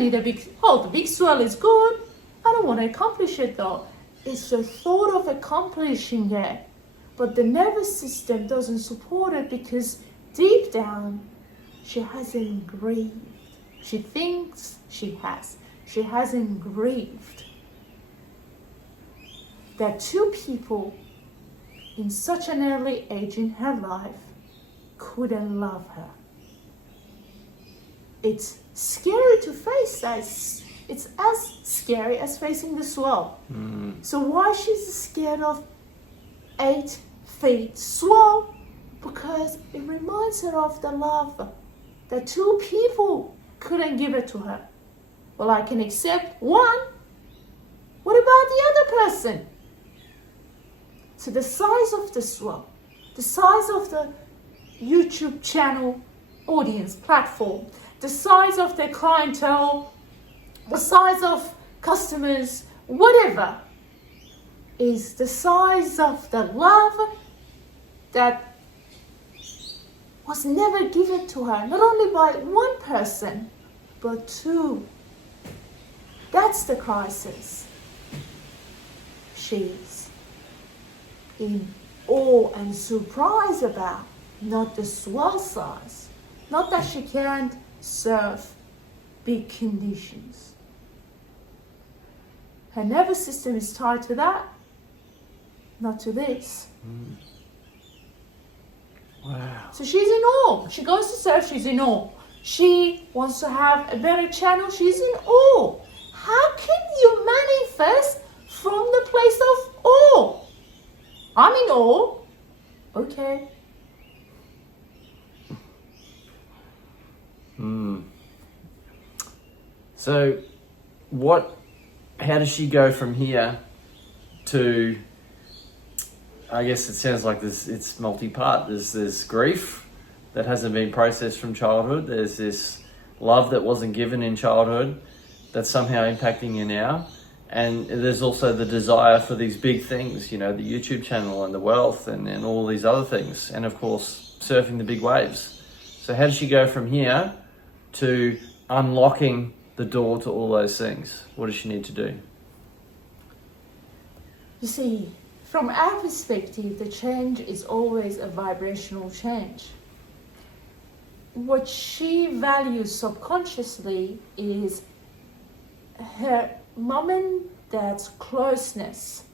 don't need the big swell is good. I don't want to accomplish it though. It's the thought of accomplishing it. But the nervous system doesn't support it because deep down, she hasn't grieved. She thinks she has. She hasn't grieved that two people in such an early age in her life couldn't love her. It's scary to face that. It's as scary as facing the swell. So why she's scared of 8 feet swell? Because it reminds her of the love that two people couldn't give it to her. Well, I can accept one. What about the other person? So the size of the swell, the size of the YouTube channel audience platform, the size of their clientele, the size of customers, whatever, is the size of the love that was never given to her, not only by one person, but two. That's the crisis. She's in awe and surprise about, not the swell size, not that she can't serve big conditions. Her nervous system is tied to that, not to this. Wow. So she's in awe. She goes to surf, she's in awe. She wants to have a better channel, she's in awe. How can you manifest from the place of awe? I'm in awe. Okay. So how does she go from here to, I guess it sounds like it's multi-part. There's grief that hasn't been processed from childhood. There's this love that wasn't given in childhood that's somehow impacting you now. And there's also the desire for these big things, the YouTube channel and the wealth and all these other things. And of course, surfing the big waves. So how does she go from here to unlocking the door to all those things? What does she need to do? You see, from our perspective, the change is always a vibrational change. What she values subconsciously is her mom and dad's closeness.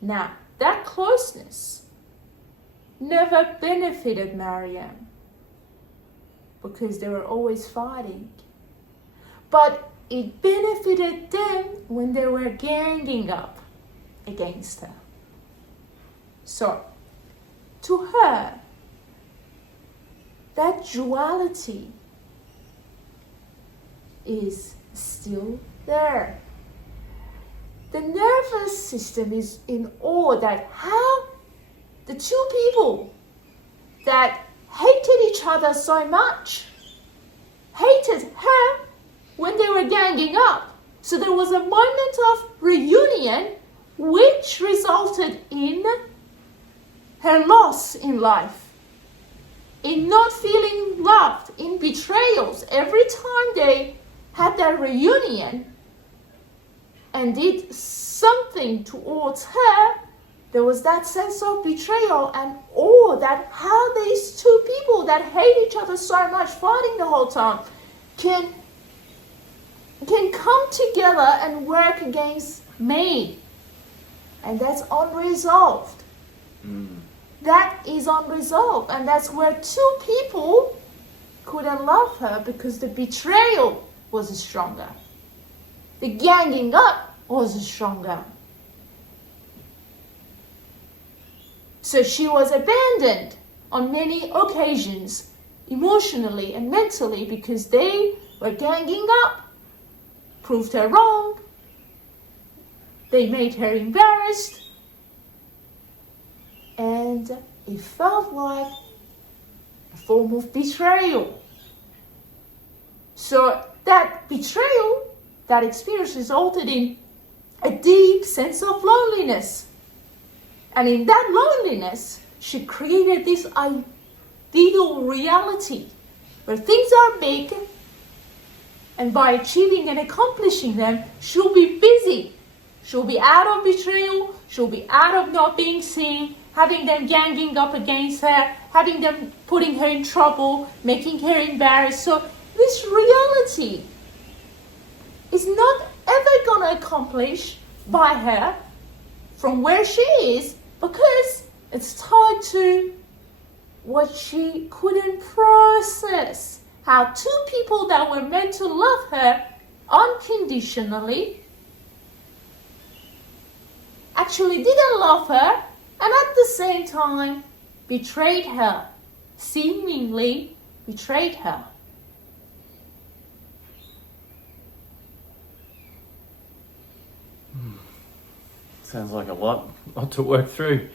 Now, that closeness never benefited Maryam because they were always fighting. But it benefited them when they were ganging up against her. So, to her, that duality is still there. The nervous system is in awe that how the two people that hated each other so much hated her when they were ganging up. So there was a moment of reunion which resulted in her loss in life, in not feeling loved, in betrayals. Every time they had that reunion and did something towards her, there was that sense of betrayal and awe that how these two people that hate each other so much, fighting the whole time, can come together and work against me. And that's unresolved. That is unresolved. And that's where two people couldn't love her because the betrayal was stronger. The ganging up was stronger. So she was abandoned on many occasions, emotionally and mentally, because they were ganging up, proved her wrong, they made her embarrassed, and it felt like a form of betrayal. So that betrayal, that experience resulted in a deep sense of loneliness. And in that loneliness, she created this ideal reality where things are big And by achieving and accomplishing them, she'll be busy. She'll be out of betrayal. She'll be out of not being seen, having them ganging up against her, having them putting her in trouble, making her embarrassed. So this reality is not ever going to accomplish by her from where she is, because it's tied to what she couldn't process. How two people that were meant to love her unconditionally actually didn't love her, and at the same time betrayed her, seemingly betrayed her. Sounds like a lot to work through.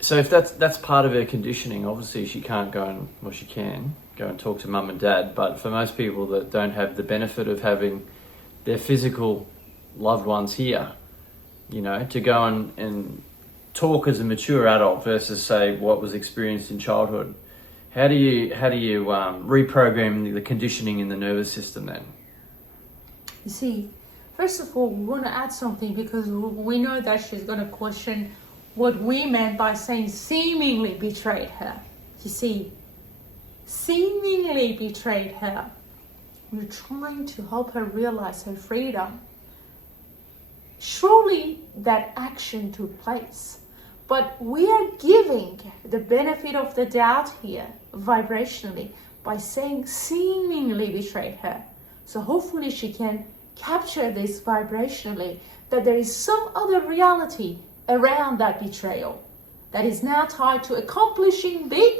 So if that's part of her conditioning, obviously she can't go and, well, she can go and talk to mum and dad, but for most people that don't have the benefit of having their physical loved ones here, to go and talk as a mature adult versus, say, what was experienced in childhood, how do you reprogram the conditioning in the nervous system then? You see, first of all, we want to add something, because we know that she's going to question what we meant by saying seemingly betrayed her. You see, seemingly betrayed her. We're trying to help her realize her freedom. Surely that action took place, but we are giving the benefit of the doubt here vibrationally by saying seemingly betrayed her. So hopefully she can capture this vibrationally, that there is some other reality around that betrayal that is now tied to accomplishing big,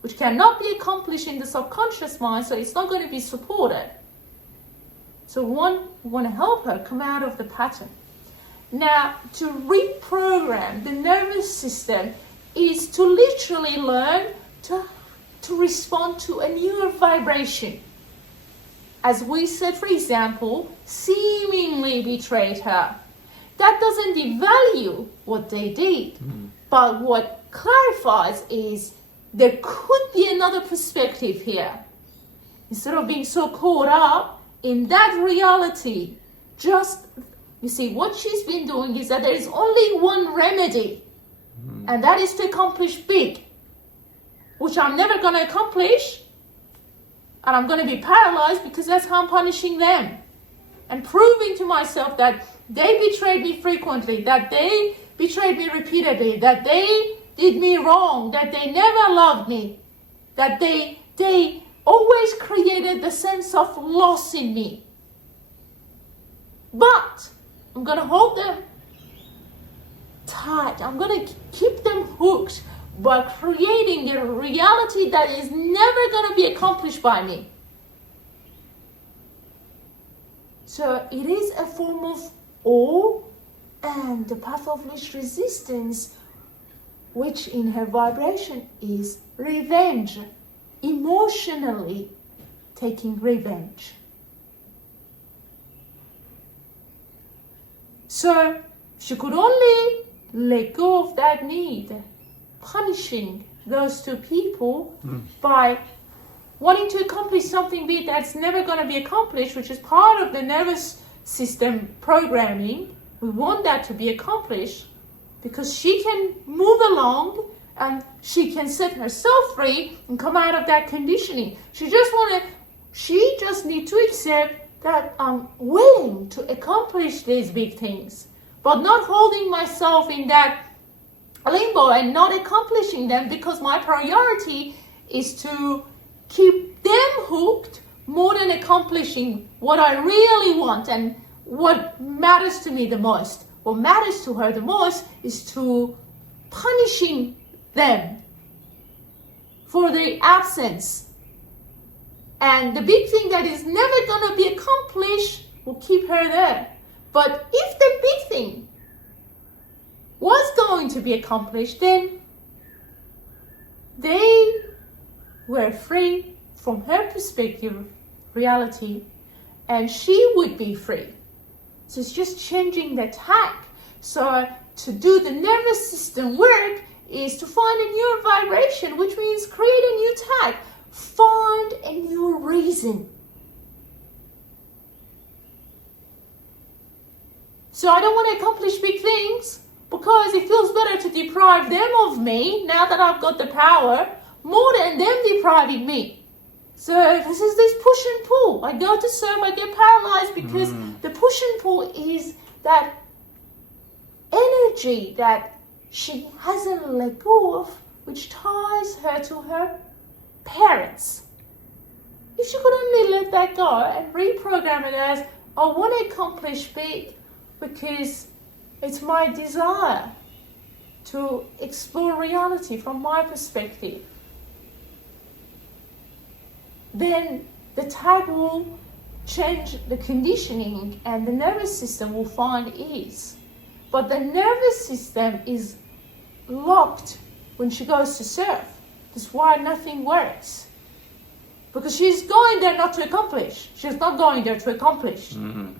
which cannot be accomplished in the subconscious mind, so it's not going to be supported. So we want to help her come out of the pattern. Now, to reprogram the nervous system is to literally learn to respond to a newer vibration. As we said, for example, seemingly betrayed her. That doesn't devalue what they did, but what clarifies is there could be another perspective here. Instead of being so caught up in that reality, you see, what she's been doing is that there is only one remedy, and that is to accomplish big, which I'm never going to accomplish, and I'm going to be paralyzed because that's how I'm punishing them, and proving to myself that they betrayed me frequently, that they betrayed me repeatedly, that they did me wrong, that they never loved me, that they always created the sense of loss in me. But I'm going to hold them tight. I'm going to keep them hooked by creating a reality that is never going to be accomplished by me. So it is a form of awe and the path of least resistance, which in her vibration is revenge, emotionally taking revenge. So she could only let go of that need, punishing those two people by wanting to accomplish something big that's never going to be accomplished, which is part of the nervous system programming. We want that to be accomplished because she can move along and she can set herself free and come out of that conditioning. She just needs to accept that I'm willing to accomplish these big things, but not holding myself in that limbo and not accomplishing them, because my priority is to keep them hooked more than accomplishing what I really want and what matters to me the most. What matters to her the most is to punishing them for their absence. And the big thing that is never going to be accomplished will keep her there. But if the big thing was going to be accomplished, then they were free from her perspective, reality, and she would be free. So it's just changing the tack. So to do the nervous system work is to find a new vibration, which means create a new tack. Find a new reason So I don't want to accomplish big things because it feels better to deprive them of me now that I've got the power more than them depriving me. So this is this push and pull. I go to serve, I get paralyzed because the push and pull is that energy that she hasn't let go of, which ties her to her parents. If she could only let that go and reprogram it as, I want to accomplish big because it's my desire to explore reality from my perspective, then the tag will change the conditioning and the nervous system will find ease. But the nervous system is locked when she goes to surf. That's why nothing works. Because she's going there not to accomplish. She's not going there to accomplish. Mm-hmm.